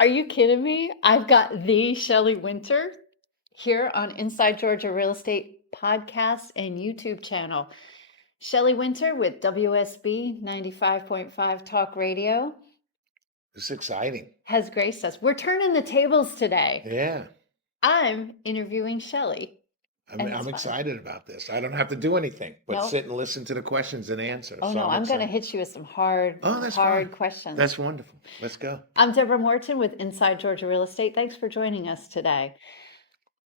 Are you kidding me? I've got the Shelley Winter here on Inside Georgia Real Estate podcast and YouTube channel. Shelley Winter with WSB 95.5 Talk Radio It's exciting. has graced us. We're turning the tables today. Yeah. I'm interviewing Shelley. I'm excited about this. I don't have to do anything but No. sit and listen to the questions and answer. Oh, So no, I'm going to excited. hit you with some hard fine. questions. That's wonderful. Let's go. I'm Deborah Morton with Inside Georgia Real Estate. Thanks for joining us today.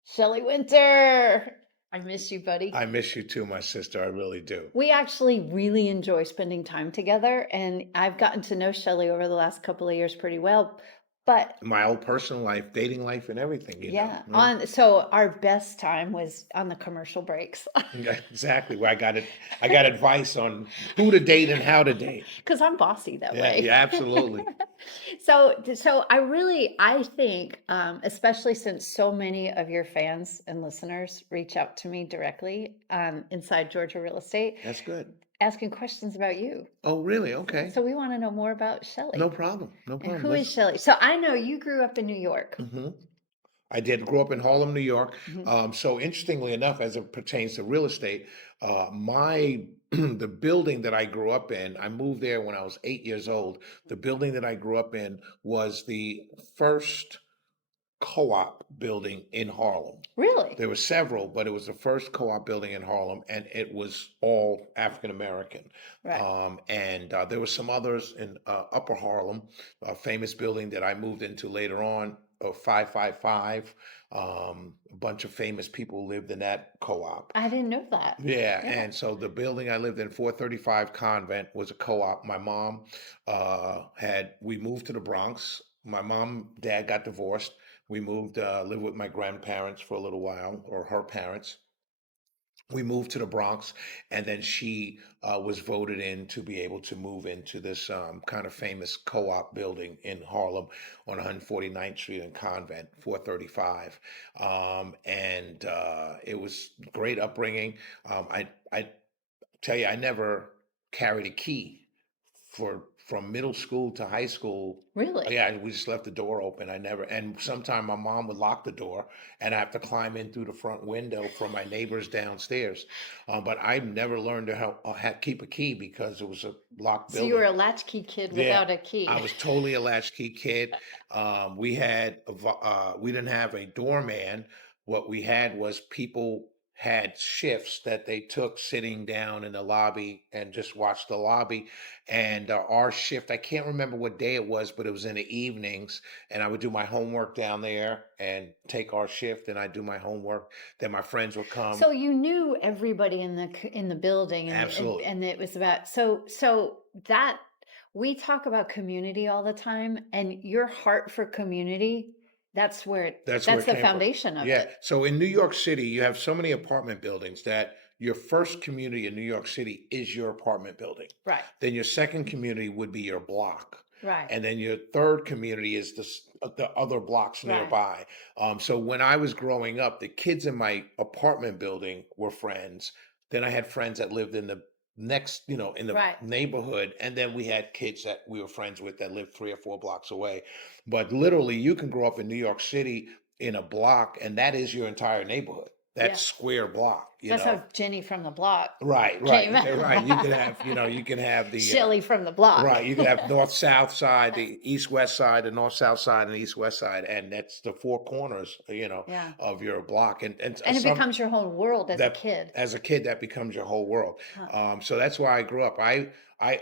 Shelley Winter, I miss you, buddy. I miss you too, my sister. I really do. We actually really enjoy spending time together, and I've gotten to know Shelley over the last couple of years pretty well. But My old personal life, dating life, and everything. yeah, know. so our best time was on the commercial breaks. Yeah, exactly. Where I got advice on who to date and how to date. Because I'm bossy that Yeah, way. yeah, absolutely. So I think, especially since so many of your fans and listeners reach out to me directly on Inside Georgia Real Estate, That's good. asking questions about you. Oh, really? Okay. So we want to know more about Shelley. No problem. No And problem. who is Shelley? So I know you grew up in New York. Mm-hmm. I did grow up in Harlem, New York. Mhm. So interestingly enough, as it pertains to real estate, my the building that I grew up in, I moved there when I was 8 years old. The building that I grew up in was the first co-op building in Harlem. Really? There were several, but it was the first co-op building in Harlem, and it was all African American. Right. There were some others in Upper Harlem, a famous building that I moved into later on, 555. A bunch of famous people lived in that co-op. I didn't know that. Yeah, Yeah. and so the building I lived in, 435 Convent, was a co-op. My mom we moved to the Bronx. My mom, dad got divorced. We moved, lived with my grandparents for a little while, or her parents. We moved to the Bronx, and then she was voted in to be able to move into this kind of famous co-op building in Harlem on 149th Street and Convent, 435. It was great upbringing. I tell you, I never carried a key from middle school to high school. Really? Yeah, we just left the door open. And sometime my mom would lock the door, and I have to climb in through the front window from my neighbors downstairs. But I never learned to keep a key because it was a locked So you were building. a latchkey kid Yeah, without a key. I was totally a latchkey kid. We didn't have a doorman. What we had was people had shifts that they took sitting down in the lobby and just watched the lobby. And our shift, I can't remember what day it was, but it was in the evenings. And I would do my homework down there and take our shift, and I'd do my homework. Then my friends would come. So you knew everybody in the building, Absolutely. and it was about so that we talk about community all the time, and your heart for community, that's That's where that's it the came from. foundation of Yeah. it. So in New York City, you have so many apartment buildings that your first community in New York City is your apartment building. Right. Then your second community would be your block. Right. And then your third community is the other blocks Right. nearby. So when I was growing up, the kids in my apartment building were friends. Then I had friends that lived in the next, in the Right. neighborhood. And then we had kids that we were friends with that lived 3 or 4 blocks away. But literally, you can grow up in New York City in a block, and that is your entire neighborhood. That Yeah. square block, That's how Jenny from the block Right, came yeah, right. out. You can have the Shelley from the block. right. You can have north south side, the east west side, the north south side, and the east west side, and that's the four corners, Yeah. of your block. And And it some becomes your whole world as a that kid. as a kid, that becomes your whole world. Huh. So that's why I grew up. I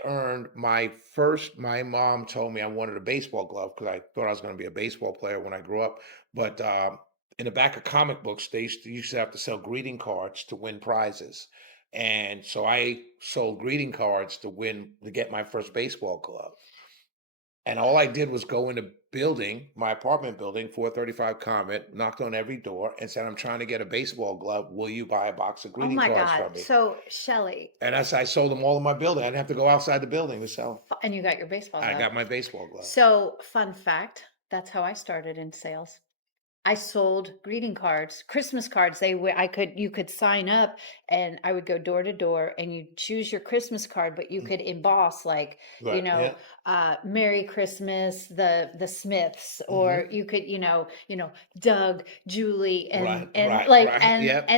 earned my mom told me I wanted a baseball glove because I thought I was going to be a baseball player when I grew up. But in the back of comic books, they used to have to sell greeting cards to win prizes. And so I sold greeting cards to get my first baseball glove. And all I did was go in the building, my apartment building, 435 Convent, knocked on every door and said, "I'm trying to get a baseball glove. Will you buy a box of Oh greeting my cards from God. me?" So Shelley, And as I sold them all in my building, I didn't have to go outside the building to sell 'em. and you got your baseball I glove. got my baseball glove. So fun fact, that's how I started in sales. I sold greeting cards, Christmas cards. You could sign up and I would go door to door and you choose your Christmas card, but you Mm, could emboss like, right, yeah. Merry Christmas, the Smiths, or Hmm. you could, Doug, Julie, Right, and right, like, right, yep.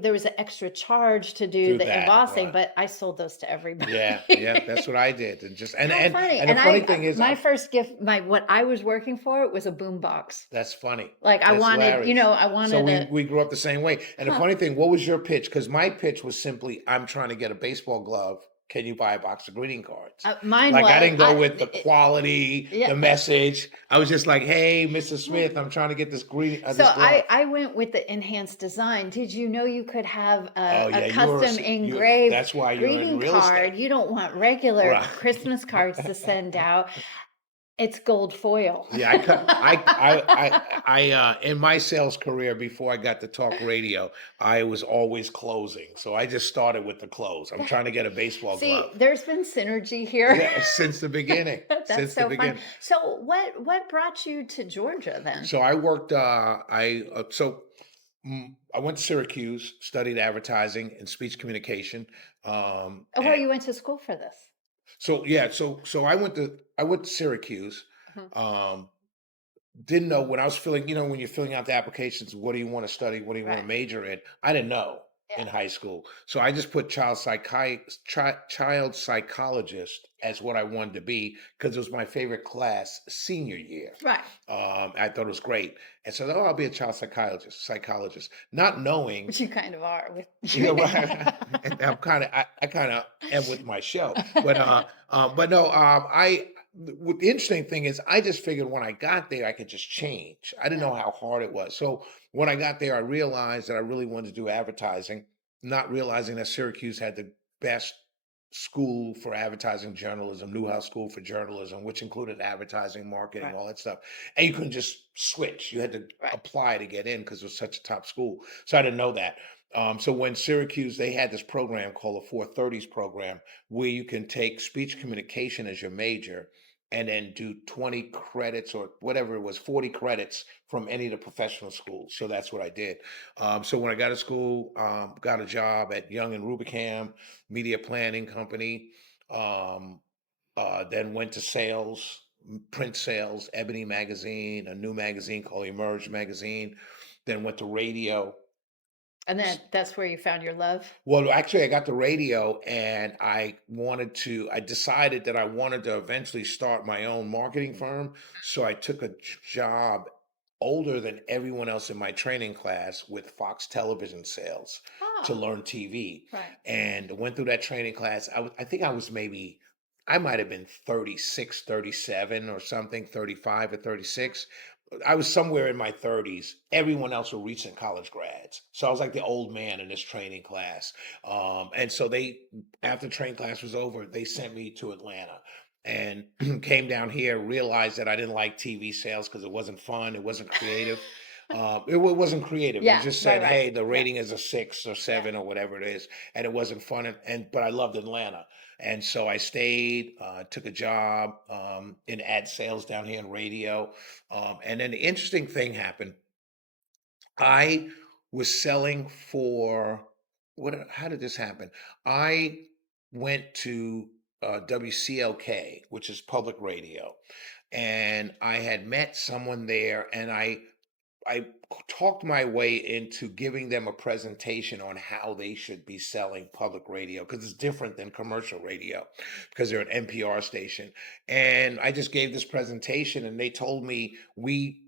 there was an extra charge to do Through the that, embossing, right. but I sold those to Yeah, yeah, everybody. that's what I did, and just How funny. and the And funny thing is, my first gift, what I was working for was a boom box. that's funny. Like That's hilarious. I So wanted a, we grew up the same way. And the huh, funny thing, what was your pitch? Because my pitch was simply, I'm trying to get a baseball glove. Can you buy a box of greeting cards? mine Like I was, didn't go with the quality, yeah. the message. I was just like, hey, Mrs. Smith, I'm trying to get this So this glove. I went with the enhanced design. Did you know you could have Oh a yeah, custom you. engraved That's why you're in greeting real estate, card? You don't want regular right? Christmas cards to send out. It's gold foil. Yeah, in my sales career before I got to talk radio, I was always closing. So I just started with the close. I'm trying to get a baseball See, glove. there's been synergy here. Yeah, since the beginning. That's Since the so fun. beginning. So what brought you to Georgia then? So I worked I went to Syracuse, studied advertising and speech communication. Oh, well, And you went to school for this. so yeah, so I went to Syracuse. Mhm. Um didn't know when I was filling, when you're filling out the applications, what do you want to study? What do you want to Right. major in? I didn't know Yeah. in high school. So I just put child psychologist as what I wanted to be because it was my favorite class senior year. Right. I thought it was great. And so, oh, I'll be a child psychologist, not knowing. Which you kind of are with. Yeah, right. And I kind of am with my show, but no, the interesting thing is, I just figured when I got there, I could just change. I didn't Yeah. know how hard it was. So when I got there, I realized that I really wanted to do advertising, not realizing that Syracuse had the best school for advertising journalism, Newhouse School for Journalism, which included advertising, marketing, Right. all that stuff. And you couldn't just switch. You had to Right. apply to get in because it was such a top school. So I didn't know that. So when Syracuse, they had this program called the 430s program, where you can take speech communication as your major and then do 20 credits or whatever it was, 40 credits from any of the professional schools. So that's what I did. So when I got to school, got a job at Young and Rubicam Media Planning Company, um, then went to sales, print sales, Ebony Magazine, a new magazine called Emerge Magazine, then went to radio. And then that's where you found your love. Well, actually, I got the radio and I decided that I wanted to eventually start my own marketing firm. So I took a job older than everyone else in my training class with Fox television sales to Oh, learn TV. right. And went through that training class. I think I might have been 36, 37 or something, 35 or 36. I was somewhere in my 30s. Everyone else were recent college grads. So I was like the old man in this training class. And so after training class was over, they sent me to Atlanta and came down here, realized that I didn't like TV sales because it wasn't fun. It wasn't creative. Wasn't creative. It Yeah, just right, said, right. hey, the Yeah, rating is a 6 or yeah. 7 or whatever it is. And it wasn't fun. But I loved Atlanta. And so I stayed, took a job in ad sales down here in radio. And then the interesting thing happened. I was selling for how did this happen? I went to WCLK, which is public radio, and I had met someone there, and I talked my way into giving them a presentation on how they should be selling public radio because it's different than commercial radio because they're an NPR station. And I just gave this presentation, and they told me, we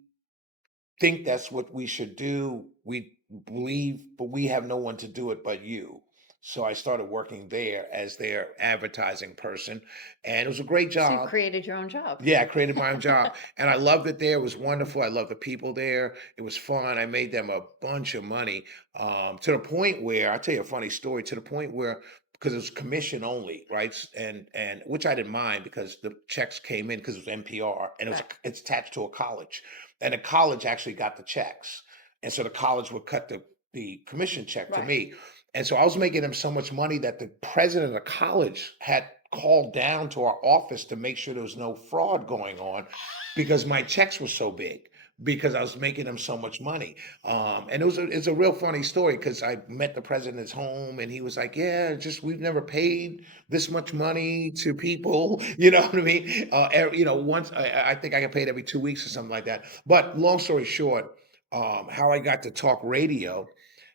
think that's what we should do. We believe, but we have no one to do it but you. So I started working there as their advertising person, and it was a great So you job. created your own job. Yeah, I created my own job, and I loved it there. It was wonderful. I loved the people there. It was fun. I made them a bunch of money, to the point where, I'll tell you a funny story, to the point where, because it was commission only, right? And which I didn't mind because the checks came in because it was NPR and Right. it's attached to a college, and the college actually got the checks, and so the college would cut the commission check to Right. me, and so I was making them so much money that the president of the college had called down to our office to make sure there was no fraud going on because my checks were so big. because I was making them so much money. And it's a real funny story because I met the president's home and he was like, "Yeah, just we've never paid this much money to people." You know what I mean? Once I think I get paid every 2 weeks or something like that. But long story short, how I got to talk radio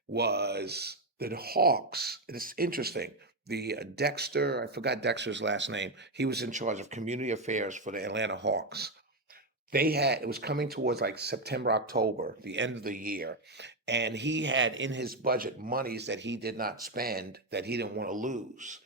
was the Hawks. It's interesting. The Dexter, I forgot Dexter's last name. He was in charge of community affairs for the Atlanta Hawks. It was coming towards like September, October, the end of the year, and he had in his budget monies that he did not spend that he didn't want to lose.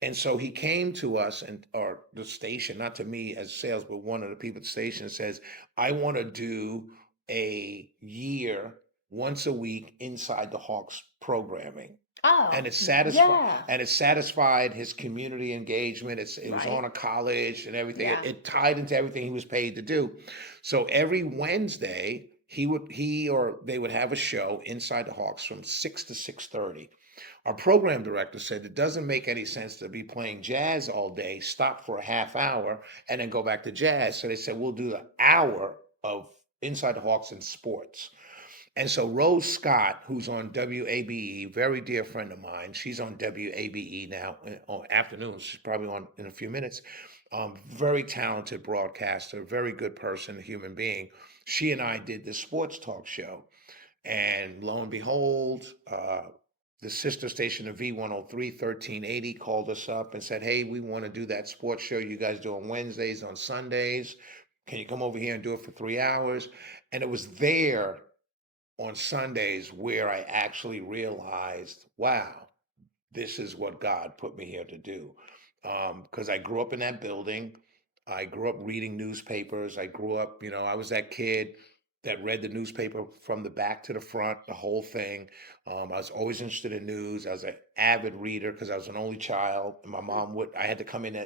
And so he came to us and or the station, not to me as sales, but one of the people at the station says, "I want to do a year once a week inside the Hawks programming." Oh, And yeah. it satisfied his community engagement. It was on Right. a college and everything. Yeah. It tied into everything he was paid to do. So every Wednesday he or they would have a show inside the Hawks from 6 to 6:30. Our program director said it doesn't make any sense to be playing jazz all day, stop for a half hour, and then go back to jazz. So they said we'll do an hour of inside the Hawks in sports. And so Rose Scott, who's on WABE, very dear friend of mine, she's on WABE now on afternoons. She's probably on in a few minutes. Very talented broadcaster, very good person, human being. She and I did the sports talk show. And lo and behold, the sister station of V103 1380 called us up and said, "Hey, we want to do that sports show you guys do on Wednesdays, on Sundays. Can you come over here and do it for 3 hours?" And it was there on Sundays where I actually realized, wow, this is what God put me here to do. Because I grew up in that building. I grew up reading newspapers. I grew up, I was that kid that read the newspaper from the back to the front, the whole thing. I was always interested in news. I was an avid reader because I was an only child. And I had to come in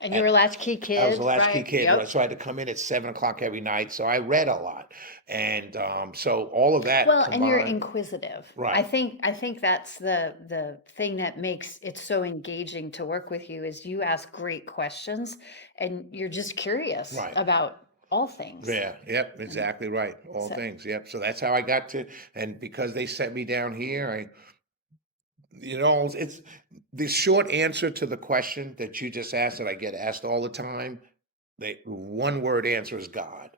And you were at a latchkey I was a kid, latchkey right? kid, right? Yep. So I had to come in at 7 o'clock every night. So I read a lot, and so all of that Well, and you're combined, inquisitive. I right? think I think that's the thing that makes it so engaging to work with you is you ask great questions and you're just curious Right. about all things. Yeah. Yep. And Exactly right. All so, things. Yep. So that's how I got to, and because they set me down here, it's the short answer to the question that you just asked that I get asked all the time. The one word answer is God.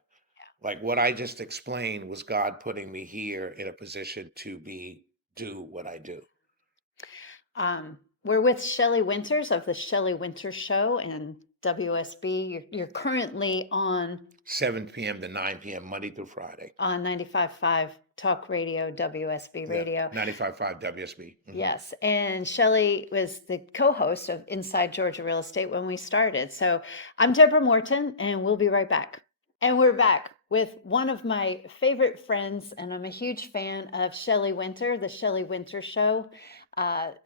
Like what I just explained was God putting me here in a position to do what I do. we're with Shelley Winters of the Shelley Winter Show and WSB. You're currently 7 p.m. to 9 p.m. Monday through Friday. on 95.5 Talk Radio, WSB Yeah, Radio. 95.5 WSB. Yes, and Shelley was the co-host of Inside Georgia Real Estate when we started. So I'm Deborah Morton, and we'll be right back. And we're back with one of my favorite friends, and I'm a huge fan of Shelley Winter, the Shelley Winter Show,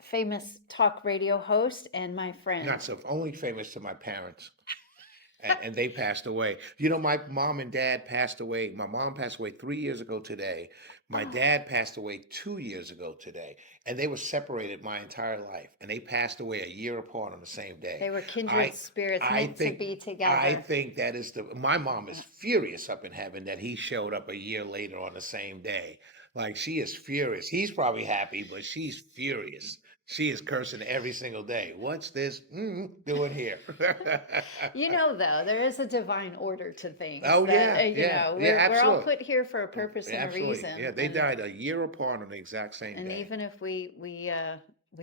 famous talk radio host, and my friend. Not so only famous to my parents. And they passed away. My mom and dad passed away. My mom passed away 3 years ago today. My Oh, dad passed away 2 years ago today. And they were separated my entire life. And they passed away a year apart on the same day. they were kindred I spirits I meant to think be I together. think that is my mom is furious up in heaven that he showed up a year later on the same day. Like she is furious. He's probably happy, but she's furious. She is cursing every single day. What's this doing here? Though, there is a divine order to things Oh that, yeah, yeah, yeah, we're all absolutely. put here for a purpose Yeah, and a absolutely. reason. Yeah, they died a year apart on the exact same And day. even if we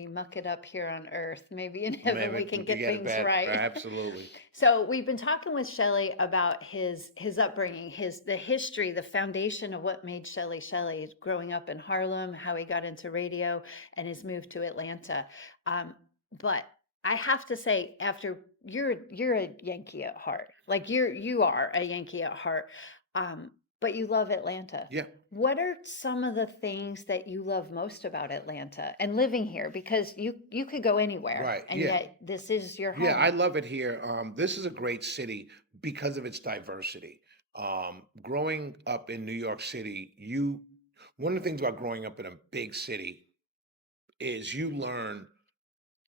muck it up here on earth, maybe in heaven we Maybe can we could get get it things back. right. Absolutely. So we've been talking with Shelley about his upbringing, the history, the foundation of what made Shelley Shelley, growing up in Harlem, how he got into radio, and his move to Atlanta. But I have to say, after you're a Yankee at heart, like you are a Yankee at heart, but you love Atlanta. Yeah. What are some of the things that you love most about Atlanta and living here? Because you could go anywhere, Right. and Yeah. yet this is your Yeah, I home. love it here. This is a great city because of its diversity. Growing up in New York City, one of the things about growing up in a big city is you learn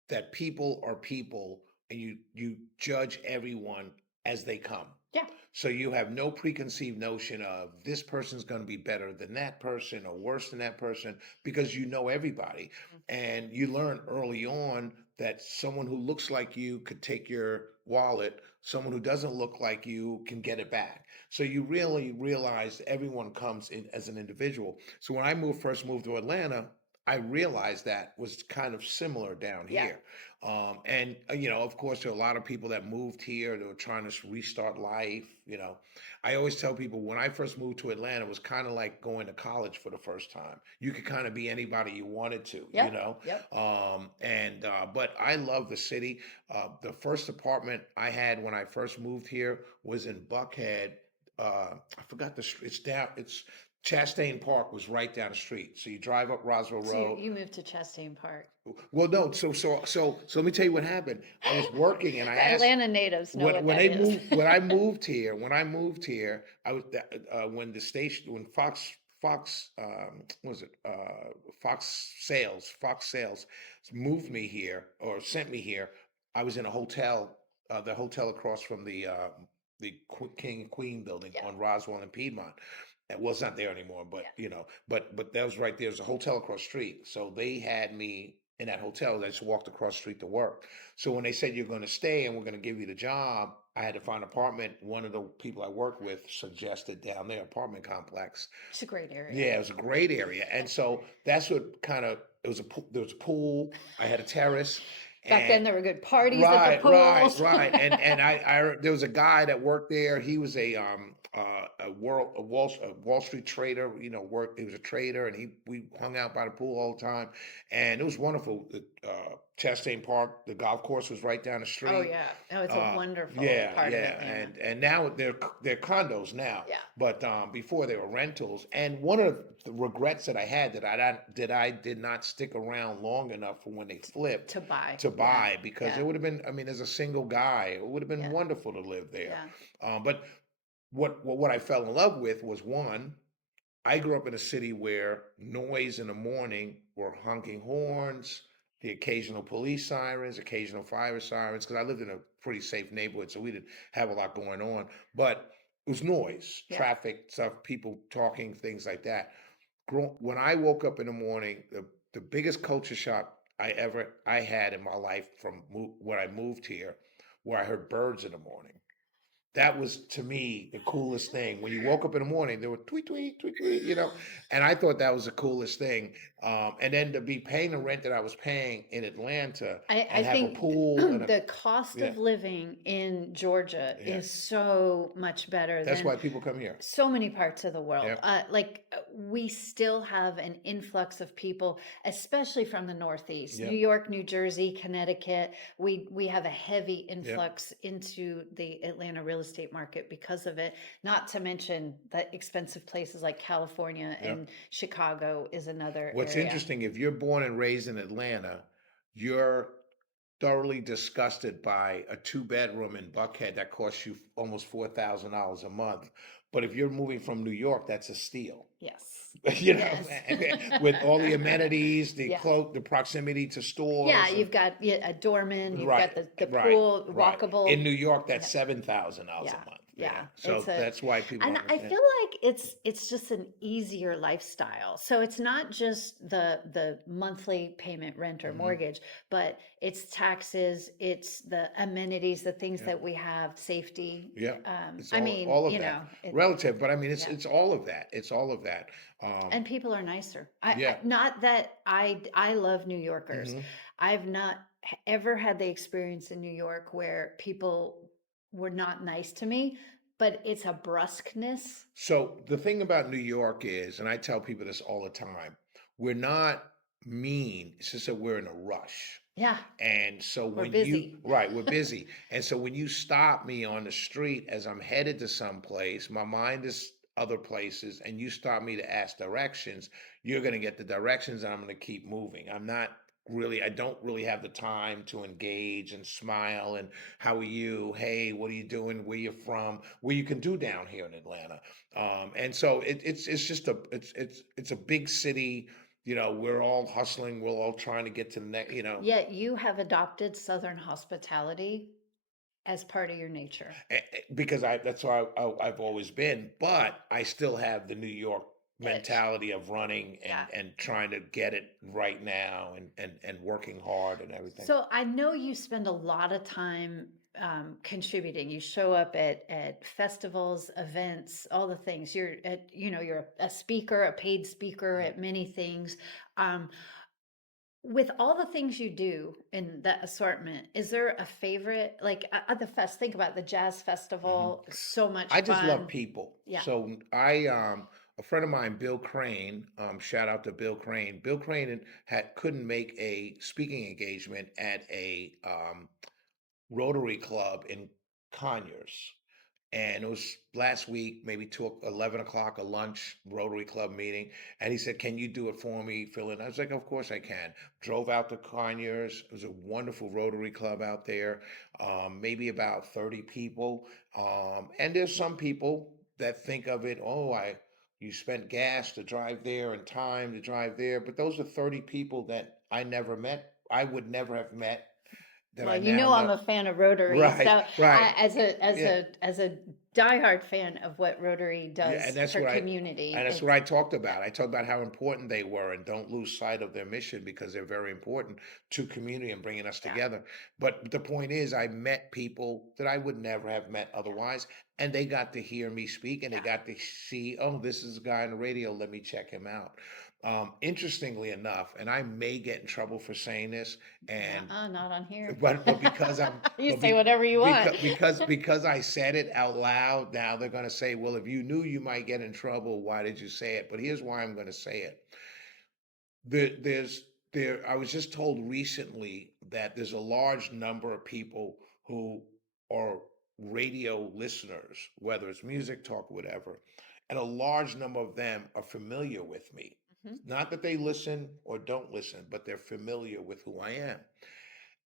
that people are people and you judge everyone as they come. Yeah. So you have no preconceived notion of this person's going to be better than that person or worse than that person because you know everybody. Mm. And you learn early on that someone who looks like you could take your wallet, someone who doesn't look like you can get it back. So you really realize everyone comes in as an individual. So when I first moved to Atlanta, I realized that was kind of similar down Yeah. here. And of course, there are a lot of people that moved here. They were trying to restart life. I always tell people when I first moved to Atlanta, it was kind of like going to college for the first time. You could kind of be anybody you wanted to, Yep. Yep. but I love the city. The first apartment I had when I first moved here was in Buckhead. I forgot the street. It's down. It's Chastain Park was right down the street. So you drive up Roswell So you, Road. you moved to Chastain Park. Well, no. So let me tell you what happened. I was working and I The asked Atlanta natives know what when that they is. moved when I moved here. When I moved here, I was when the station when Fox what was it Fox Sales moved me here or sent me here. I was in a hotel, the hotel across from the King and Queen building Yeah. on Roswell and Piedmont. Well, it's not there anymore, but Yeah. but that was right there. There's a hotel across the street, so they had me in that hotel. I just walked across the street to work. So when they said you're going to stay and we're going to give you the job, I had to find an apartment. One of the people I worked with suggested down there apartment complex. It's a great area. Yeah, it was a great area, and so that's what kind of it was. There was a pool. I had a terrace. Back then, there were good parties at the pools. Right. And I there was a guy that worked there. He was a Wall Street trader. He was a trader, and we hung out by the pool all the time, and it was wonderful. Chastain Park, the golf course was right down the street. Oh yeah, oh, it's a wonderful part of Atlanta. And now they're condos now. Yeah. But before they were rentals. And one of the regrets that I had that I did not stick around long enough for when they flipped To buy. because Yeah. it would have been. I mean, as a single guy, it would have been Yeah. wonderful to live there. Yeah. But what I fell in love with was one. I grew up in a city where noise in the morning were honking horns, the occasional police sirens, occasional fire sirens, because I lived in a pretty safe neighborhood, so we didn't have a lot going on. But it was noise, Yeah. traffic stuff, people talking, things like that. When I woke up in the morning, the biggest culture shock I had in my life from when I moved here, where I heard birds in the morning. That was to me the coolest thing. When you woke up in the morning, there were tweet, tweet, tweet, tweet, and I thought that was the coolest thing. And then to be paying the rent that I was paying in Atlanta I and have a think pool and the cost of living in Georgia Yeah. is so much better that's than why people come here. so many parts of the world. Yep. We still have an influx of people, especially from the Northeast, Yep. New York, New Jersey, Connecticut. We have a heavy influx into the Atlanta real estate market because of it. Not to mention the expensive places like California and Chicago is another What's area. interesting, if you're born and raised in Atlanta, you're thoroughly disgusted by a 2-bedroom in Buckhead that costs you almost $4,000 a month. But if you're moving from New York, that's a steal. Yes. With all the amenities, the Yeah. the proximity to stores. Yeah, you've got a doorman, you've Right, got the right, pool, right. walkable. In New York, that's $7,000 Yeah, a month. yeah. So that's why people And I understand. feel like it's just an easier lifestyle. So it's not just the monthly payment, rent or Mhm. mortgage, but it's taxes, it's the amenities, the things Yeah. that we have, safety. Yeah, it's I mean, all of you that. know, Relative, but I mean, yeah. it's all of that. It's all of that. And people are nicer. Yeah. Not that I love New Yorkers. Mhm. I've not ever had the experience in New York where people were not nice to me, but it's a brusqueness. So the thing about New York is, and I tell people this all the time, we're not mean. It's just that we're in a rush. Yeah. And so We're when busy. we're busy. And so when you stop me on the street as I'm headed to some place, my mind is other places, and you stop me to ask directions, you're going to get the directions and I'm going to keep moving. I don't really have the time to engage and smile and how are you? Hey, what are you doing? Where you from? Where you can do down here in Atlanta. And so it's just it's a big city. We're all hustling. We're all trying to get to the next. Yet you have adopted Southern hospitality as part of your nature. Because that's why I've always been, but I still have the New York Itch. mentality of running Yeah. and trying to get it right now and working hard and everything. So I know you spend a lot of time contributing. You show up at festivals, events, all the things. You're a speaker, a paid speaker at many things. Um, with all the things you do in that assortment, is there a favorite? Like at the fest, think about the jazz Mhm. festival, so much I just love fun. people. Yeah. So a friend of mine, Bill Crane, shout out to Bill Crane. Bill Crane couldn't make a speaking engagement at a Rotary Club in Conyers. And it was last week, maybe 11 o'clock, a lunch Rotary Club meeting. And he said, "Can you do it for me, fill in?" I was like, "Of course I can." Drove out to Conyers. It was a wonderful Rotary Club out there, maybe about 30 people. And there's some people that think of it, you spent gas to drive there and time to drive there. But those are 30 people that I never met. I would never have met that Well, I you now know I'm know. a fan of Rotary, Right, so right. Yeah. as a diehard fan of what Rotary Yeah, and does that's for what community, I it's talked yeah, about. I talked about how important they were, and don't lose sight of their mission because they're very important to community and bringing us yeah, together. But the point is, I met people that I would never have met yeah, otherwise, and they got to hear me speak, and they yeah. got to see, oh, this is a guy on the radio. Let me check him out. Interestingly enough, and I may get in trouble for saying this, and Not on here. but because I'm You but say whatever you want. because I said it out loud, now they're going to say, "Well, if you knew you might get in trouble, why did you say it?" But here's why I'm going to say it. I was just told recently that there's a large number of people who are radio listeners, whether it's music, talk, whatever, and a large number of them are familiar with me. Mhm. Not that they listen or don't listen, but they're familiar with who I am.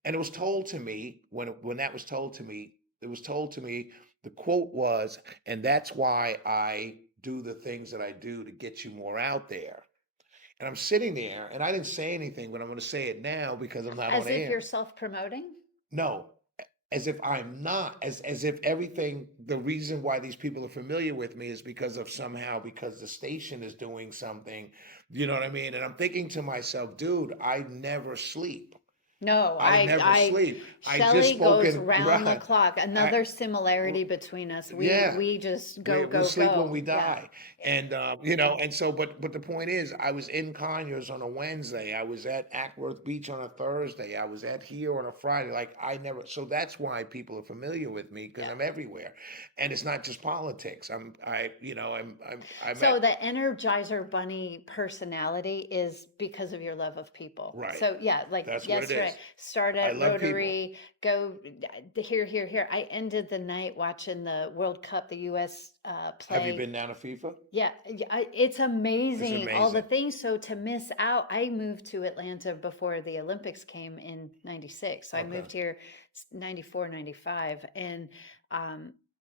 And it was told to me when that was told to me, it was told to me, the quote was, "And that's why I do the things that I do to get you more out there." And I'm sitting there and I didn't say anything, but I'm going to say it now because I'm not on As if you're air. self-promoting? No, as if I'm not, as if everything, the reason why these people are familiar with me is because of somehow, because the station is doing something, you know what I mean? And I'm thinking to myself, dude, I never sleep. No, I never sleep. I just Shelley goes spoken, round the right. clock. I, Another similarity between us. yeah, We just we'll sleep when go. we Yeah. die. And and so, but the point is, I was in Conyers on a Wednesday. I was at Ackworth Beach on a Thursday. I was at here on a Friday. Like I never. So that's why people are familiar with me because Yeah. I'm everywhere, and it's not just politics. I'm So at the Energizer Bunny personality is because of your love of people. right. So yeah, like That's what it yesterday, is. start I at love people. Rotary, go here. I ended the night watching the World Cup, the U.S. Have you play. been down to FIFA? Yeah, it's It's amazing all the amazing. things. So to miss out, I moved to Atlanta before the Olympics came in 96. So I Okay. moved here 94, 95. And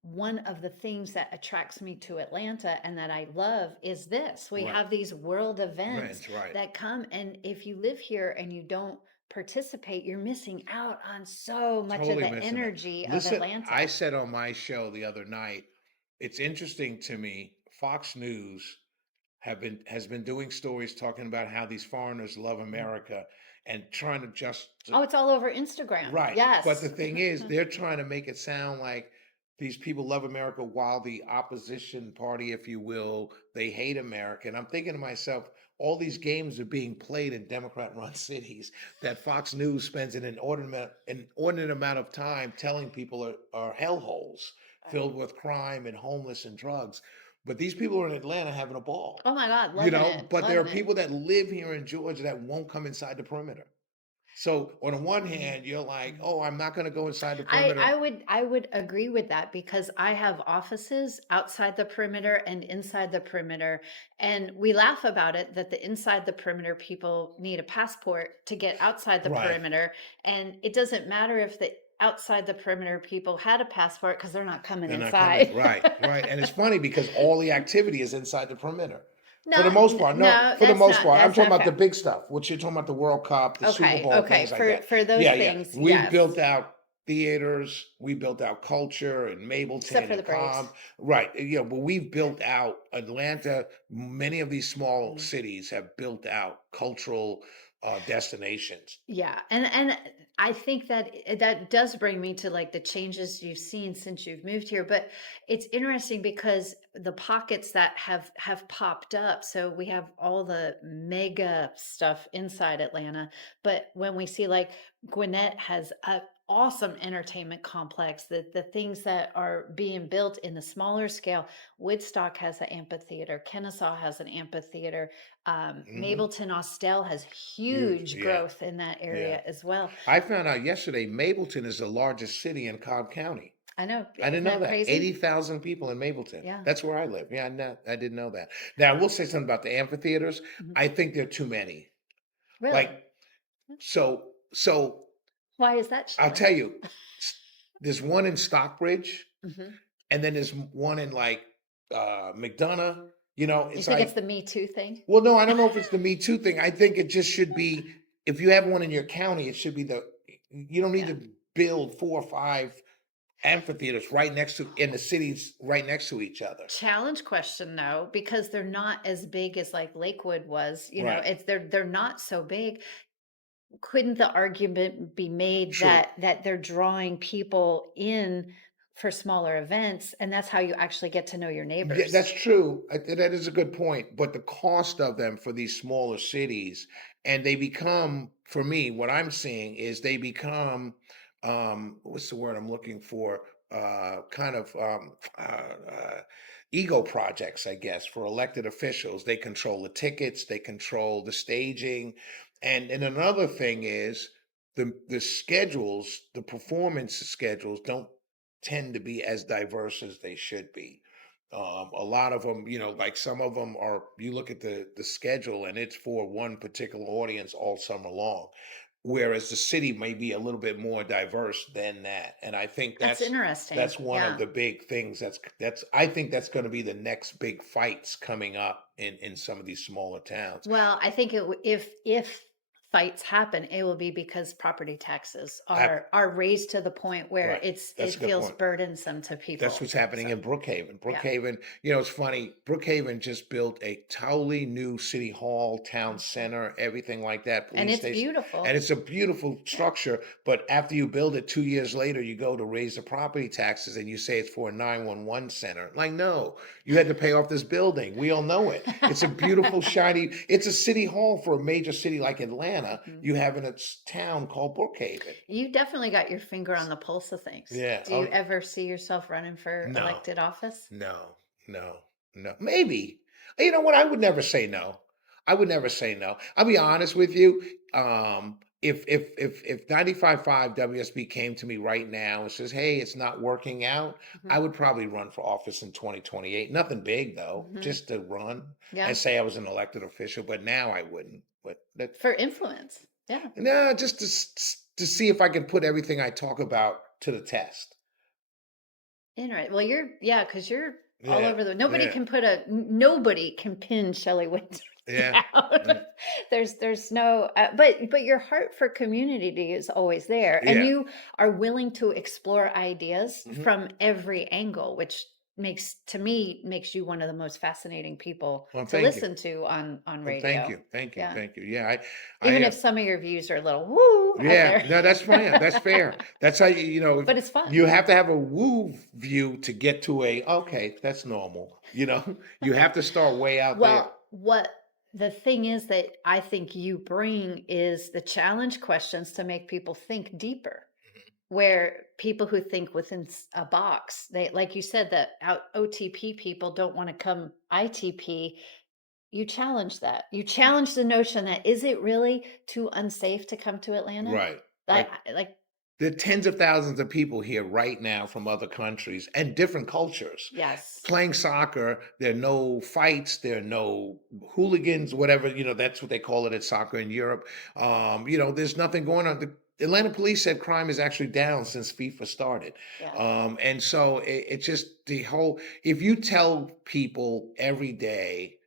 one of the things that attracts me to Atlanta and that I love is this. We Right. have these world events Rents, right. that come, and if you live here and you don't participate, you're missing out on so much of Totally the missing it. energy of Listen, I Atlanta. said on my show the other night, it's interesting to me, Fox News has been doing stories talking about how these foreigners love America and trying to just Oh, it's all over Instagram. right. But the Yes. thing is, they're trying to make it sound like these people love America while the opposition party, if you will, they hate America. And I'm thinking to myself, all these games are being played in Democrat-run cities that Fox News spends an inordinate amount of time telling people are hellholes filled with crime and homeless and drugs. But these people are in Atlanta having a ball, Oh my God, loving it, but there are loving it. people that live here in Georgia that won't come inside the perimeter. So on the one hand, you're like, oh, I'm not going to go inside the perimeter. I would agree with that because I have offices outside the perimeter and inside the perimeter, and we laugh about it that the inside the perimeter people need a passport to get outside the Right. perimeter, and it doesn't matter if the outside the perimeter people had a passport because they're not coming They're not coming. inside. Right, right. And it's funny because all the activity is inside the perimeter. For the No, most part, no, no, for the most part, I'm that's talking not about the fair. big stuff. What you're talking about, the World Cup, the Super Okay, Bowl, okay, things like that. for those Yeah, yeah. things, We've yes. built out theaters, we built out culture in Except Mableton for the and Braves. Cobb. Right. But we've built out Atlanta. Many of these small Mm. cities have built out cultural destinations. Yeah, and I think that that does bring me to like the changes you've seen since you've moved here. But it's interesting because the pockets that have popped up. So we have all the mega stuff inside Atlanta, but when we see like Gwinnett has a awesome entertainment complex, the things that are being built in the smaller scale. Woodstock has an amphitheater, Kennesaw has an amphitheater, Hmm. Mableton Austell has Huge. huge Yeah. growth in that Yeah. area as well. I found out yesterday Mableton is the largest city in Cobb County. I know, I isn't didn't know that that. crazy? 80,000 people in Mableton. Yeah, That's where I live. Yeah, I didn't know that. Now, I will say something about the amphitheaters. mhm. I think there are too many. Really? Like, so Why is that, I'll Shelley? tell you, there's one in Stockbridge, Hmm. and then there's one in like McDonough. You It's think it's like, the Me Too thing? well, no, I don't know if it's the Me Too thing. I think it just should be, if you have one in your county, it should be you don't need Yeah. to build 4 or 5 amphitheaters right next to in the cities right next to each other. Challenge question though, because they're not as big as like Lakewood was. Right. It's they're not so big. Couldn't the argument be made True. that they're drawing people in for smaller events, and that's how you actually get to know your Yeah, neighbors? that's true. That is a good point. But the cost of them for these smaller cities, and they become, for me, what I'm seeing is they become, what's the word I'm looking for? Kind of ego projects, I guess, for elected officials. They control the tickets, they control the staging, and another thing is the schedules, the performance schedules don't tend to be as diverse as they should be. A lot of them, like some of them are, you look at the schedule and it's for one particular audience all summer long, whereas the city may be a little bit more diverse than that. And I think That's interesting. that's one of Yeah. the big things that's I think that's going to be the next big fights coming up in some of these smaller towns. Well, I think if fights happen, it will be because property taxes I, are raised to the point where right. That's it a good feels point. burdensome to That's people. what's happening So in Brookhaven. yeah. Brookhaven, it's funny. Brookhaven just built a totally new city hall, town Mhm. center, everything like that, And police it's station. And beautiful. it's a beautiful Yeah. structure. But after you build it 2 years later, you go to raise the property taxes and you say it's for a 911 center. Like, no, you had to pay off this building. We all know it. It's a beautiful, shiny, it's a city hall for a major city like Atlanta. Mhm. You have in a town called Brookhaven. You definitely got your finger on the pulse of things. Yeah. Do you ever see yourself running for No. elected office? No, no, no. Maybe. You know what? I would never say no. I would never say no. I'll be honest with you. If 95.5 WSB came to me right now and says, "Hey, it's not working out," I Mhm. would probably run for office in 2028. Nothing big though, Mhm. just to run and Yeah. say I was an elected official. But now I wouldn't. But that For influence. Yeah. no, just to see if I can put everything I talk about to the test. Interesting. Well, yeah, because you're all Yeah, over yeah, nobody can pin Shelley Winter yeah. down. Mm, There's no, but your heart for community is always there, and yeah. you are willing to explore ideas Mhm. from every angle, which makes you one of the most fascinating people Well, to thank you. listen to on Well, thank radio. you, thank you, Yeah, thank you. Yeah, I even if have. some of your views are a little woo out Yeah, there, no, that's fine. That's fair. That's how but it's fun. you have to have a woo view to get to a okay. That's normal. You have to start way out there. Well, what the thing is that I think you bring is the challenge questions to make people think deeper. Where people who think within a box, they, like you said, that OTP people don't want to come ITP. You challenge that. You challenge the notion that is it really too unsafe to come to Atlanta? Right. Like, Like like there are tens of thousands of people here right now from other countries and different cultures yes, playing soccer. There are no fights. There are no hooligans, whatever, that's what they call it at soccer in Europe. There's nothing going on. The Atlanta police said crime is actually down since FIFA started. yeah, And so it's just the whole, if you tell people every day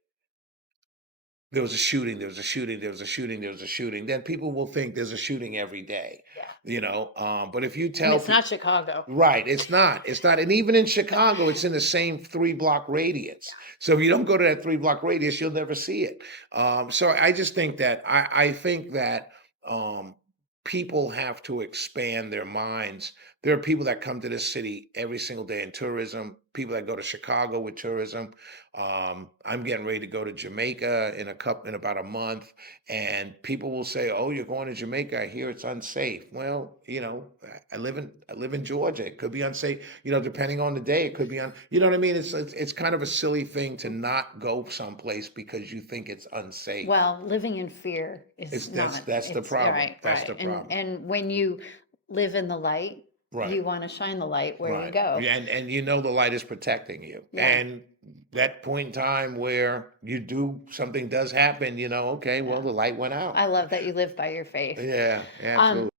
there was a shooting, there was a shooting, there was a shooting, there was a shooting, then people will think there's a shooting every day, Yeah. But if you And tell it's people, not Chicago. right, it's not, and even in Chicago, it's in the same 3 block radius. So if you don't go to that 3 block radius, you'll never see it. So I just think that I think that um, people have to expand their minds. There are people that come to this city every single day in tourism. People that go to Chicago with tourism. I'm getting ready to go to Jamaica in about a month, and people will say, "Oh, you're going to Jamaica? I hear it's unsafe." Well, I live in Georgia. It could be unsafe. Depending on the day, it could be You know what I mean? It's kind of a silly thing to not go someplace because you think it's unsafe. Well, living in fear It's is that's the it's problem. right, That's right. the problem. And when you live in the light, Right. you want to shine the light where you Right. go. And the light is protecting you. Yeah. And that point in time where something does happen, okay, well, Yeah. the light went out. I love that you live by your faith. Yeah, absolutely.